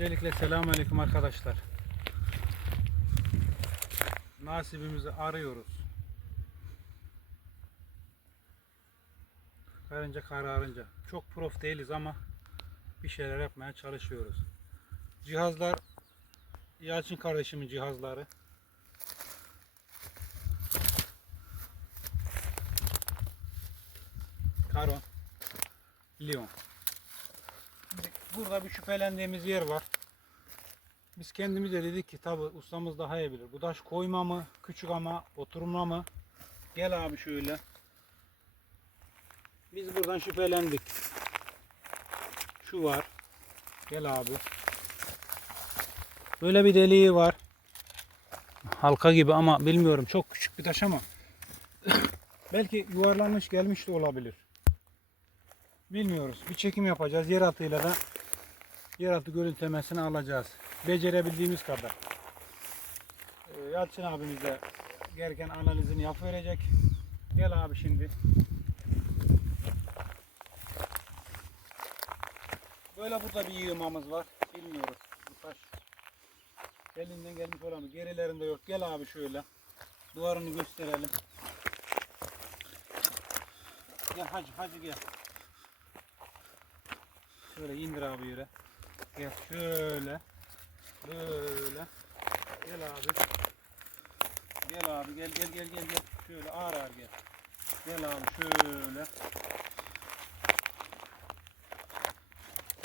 Öncelikle selamünaleyküm arkadaşlar. Nasibimizi arıyoruz. Karınca kararınca. Çok prof değiliz ama bir şeyler yapmaya çalışıyoruz. Cihazlar Yalçın kardeşimin cihazları. Karon, Lyon. Burada bir şüphelendiğimiz yer var. Biz kendimiz de dedik ki tabi ustamız daha iyi bilir. Bu taş koyma mı, küçük ama oturma mı? Gel abi şöyle. Biz buradan şüphelendik. Şu var. Gel abi. Böyle bir deliği var. Halka gibi ama bilmiyorum. Çok küçük bir taş ama. Belki yuvarlanmış gelmiş de olabilir. Bilmiyoruz. Bir çekim yapacağız. Yeraltıyla da yeraltı görüntülemesini alacağız. Becerebildiğimiz kadar. Ee, Yalçın abimiz de gereken analizini yapıverecek. Gel abi şimdi. Böyle burada bir yığmamız var. Bilmiyoruz. Bu taş elinden gelmiş olan? Gerilerinde yok. Gel abi şöyle. Duvarını gösterelim. Gel hacı hacı gel. Şöyle indir abi yere. Gel şöyle. Böyle. Gel abi. Gel abi gel gel gel gel gel. Şöyle ağır ağır gel. Gel abi şöyle.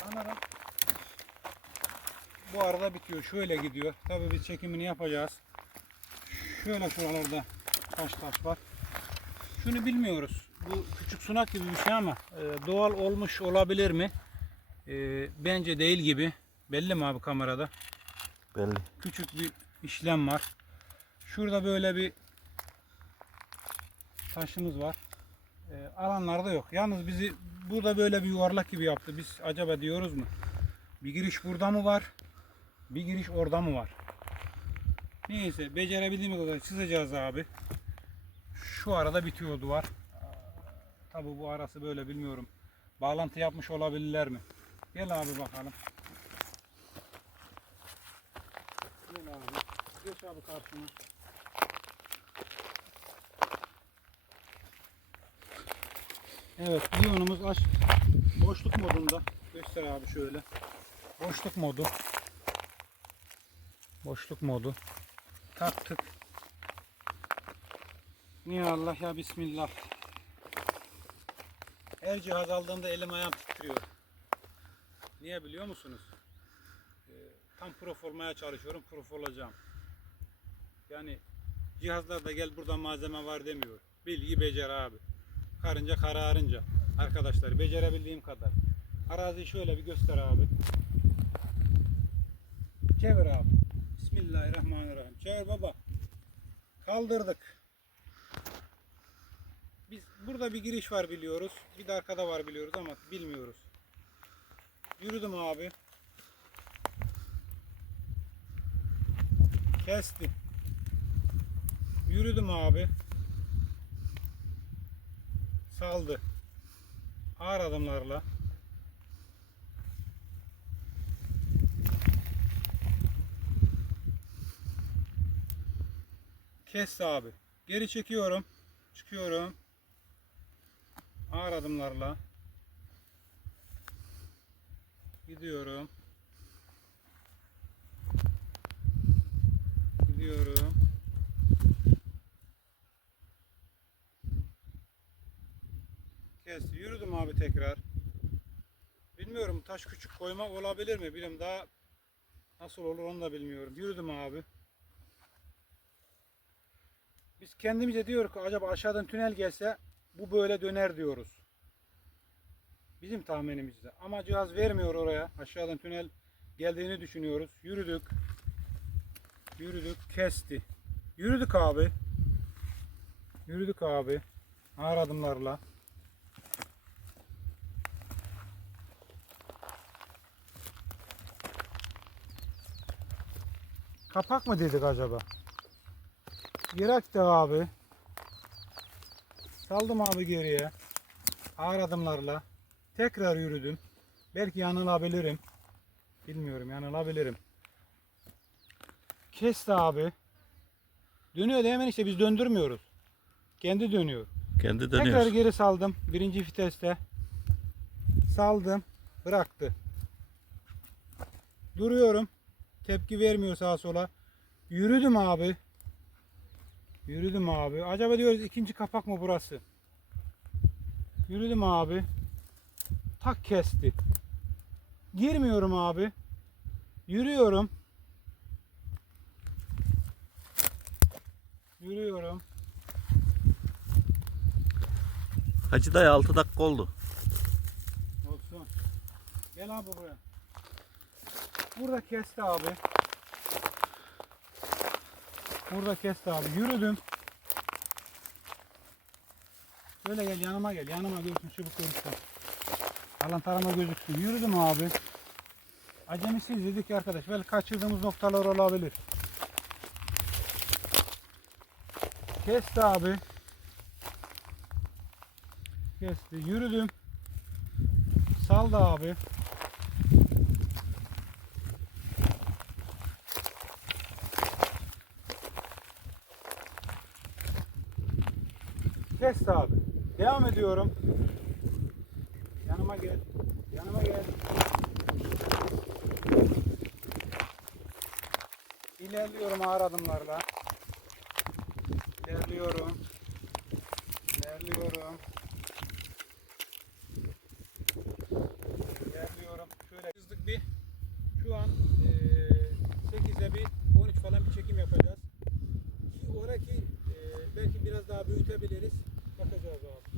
Anladım. Bu arada bitiyor. Şöyle gidiyor. Tabii biz çekimini yapacağız. Şöyle şuralarda taş taş var. Şunu bilmiyoruz. Bu küçük sunak gibi bir şey ama e, doğal olmuş olabilir mi? E, bence değil gibi. Belli mi abi kamerada? Belli. Küçük bir işlem var. Şurada böyle bir taşımız var. E, alanlarda yok. Yalnız bizi burada böyle bir yuvarlak gibi yaptı. Biz acaba diyoruz mu? Bir giriş burada mı var? Bir giriş orada mı var? Neyse becerebildiğimiz kadar çizeceğiz abi. Şu arada bitiyor duvar. Tabi bu arası böyle bilmiyorum. Bağlantı yapmış olabilirler mi? Gel abi bakalım. Gel abi. Geç abi karşıma. Evet, Lyon'umuz aç. Boşluk modunda. Göster abi şöyle. Boşluk modu. Boşluk modu. Taktık. Ya Allah ya Bismillah. Her cihaz aldığımda elim ayağım titriyor. Niye biliyor musunuz? Ee, tam prof olmaya çalışıyorum, prof olacağım. Yani cihazlarda gel burada malzeme var demiyor. Bilgi becer abi. Karınca kararınca. Arkadaşlar becerebildiğim kadar. Araziyi şöyle bir göster abi. Çevir abi. Bismillahirrahmanirrahim. Çevir baba. Kaldırdık. Biz burada bir giriş var biliyoruz. Bir de arkada var biliyoruz ama bilmiyoruz. Yürüdüm abi. Kestim. Yürüdüm abi. Saldı. Ağır adımlarla. Kesti abi. Geri çekiyorum. Çıkıyorum. Ağır adımlarla. Gidiyorum. Gidiyorum. Kesti. Yürüdüm abi tekrar. Bilmiyorum taş küçük koyma olabilir mi? Bilmiyorum daha nasıl olur onu da bilmiyorum. Yürüdüm abi. Biz kendimize diyoruz ki acaba aşağıdan tünel gelse bu böyle döner diyoruz. Bizim tahminimizde. Ama cihaz vermiyor oraya. Aşağıdan tünel geldiğini düşünüyoruz. Yürüdük. Yürüdük. Kesti. Yürüdük abi. Yürüdük abi. Ağır adımlarla. Kapak mı dedik acaba? Gerek de abi. Saldım abi geriye. Ağır adımlarla. Tekrar yürüdüm. Belki yanılabilirim. Bilmiyorum yanılabilirim. Kesti abi. Dönüyor da hemen işte biz döndürmüyoruz. Kendi dönüyor. Kendi Tekrar dönüyor. geri saldım. Birinci viteste. Saldım. Bıraktı. Duruyorum. Tepki vermiyor sağa sola. Yürüdüm abi. Yürüdüm abi. Acaba diyoruz ikinci kapak mı burası? Yürüdüm abi. Tak kesti. Girmiyorum abi. Yürüyorum. Yürüyorum. Hacı dayı 6 dakika oldu. Olsun. Gel abi buraya. Burada kesti abi. Burada kesti abi. Yürüdüm. Böyle gel yanıma gel. Yanıma görsün çubuk görürsün. Alan tarama gözüksün. Yürüdüm abi. Acemisiz dedik arkadaş. Belki kaçırdığımız noktalar olabilir. Kesti abi. Kesti. Yürüdüm. Saldı abi. Kesti abi. Devam ediyorum. Yanıma gel. Yanıma gel. İlerliyorum ağır adımlarla. İlerliyorum. İlerliyorum. İlerliyorum. Şöyle hızlık bir şu an eee 8'e bir 13 falan bir çekim yapacağız. Ki oradaki eee, belki biraz daha büyütebiliriz. Bakacağız abi.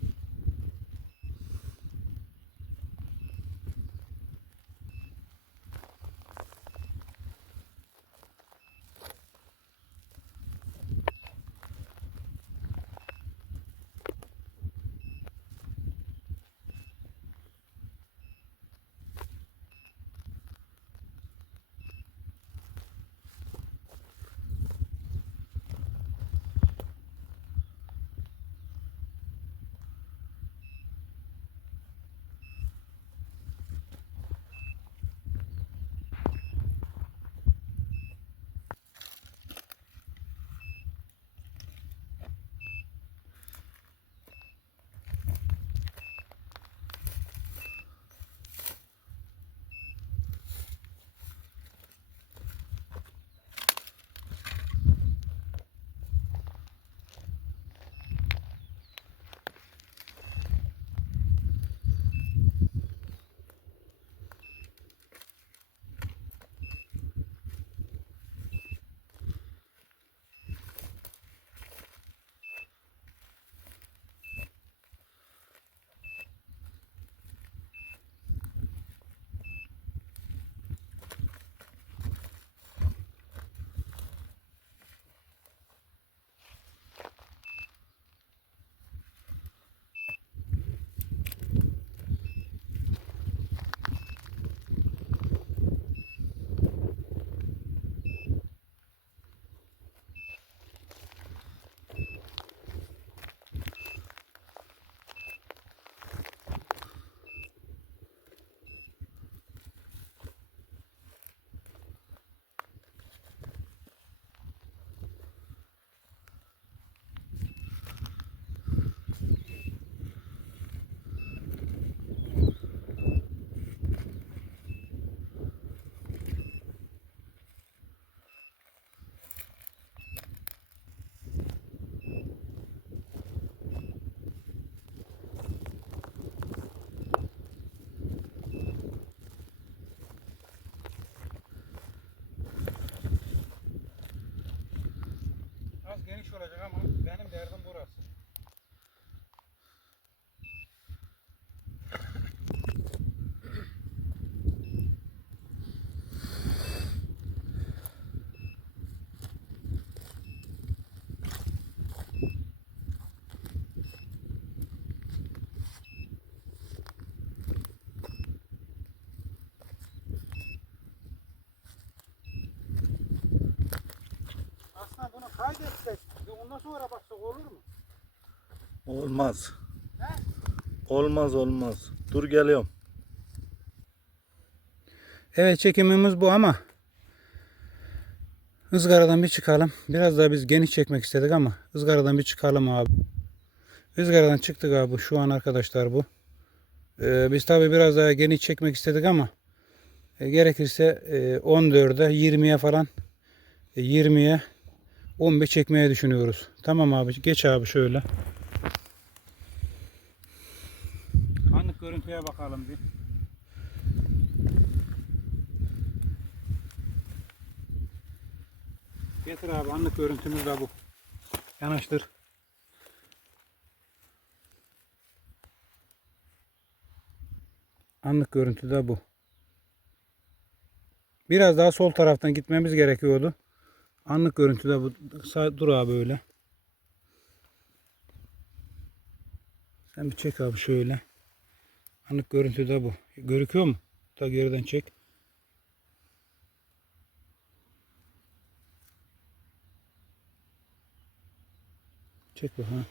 Olacak ama benim derdim burası. Ondan sonra baksak olur mu? Olmaz. He? Olmaz olmaz. Dur geliyorum. Evet çekimimiz bu ama ızgaradan bir çıkalım. Biraz daha biz geniş çekmek istedik ama ızgaradan bir çıkalım abi. Izgaradan çıktık abi şu an arkadaşlar bu. Ee, biz tabi biraz daha geniş çekmek istedik ama e, gerekirse e, 14'e 20'ye falan e, 20'ye 15 çekmeye düşünüyoruz. Tamam abi geç abi şöyle. Anlık görüntüye bakalım bir. Getir abi anlık görüntümüz de bu. Yanaştır. Anlık görüntü de bu. Biraz daha sol taraftan gitmemiz gerekiyordu. Anlık görüntü de bu. Sağ, dur abi öyle. Sen bir çek abi şöyle. Anlık görüntü de bu. Görüküyor mu? Ta geriden çek. Çek bakalım.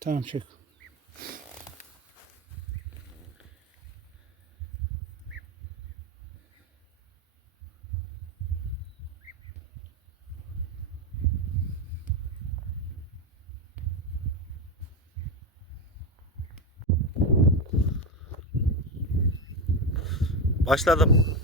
Tamam çek. Başladım.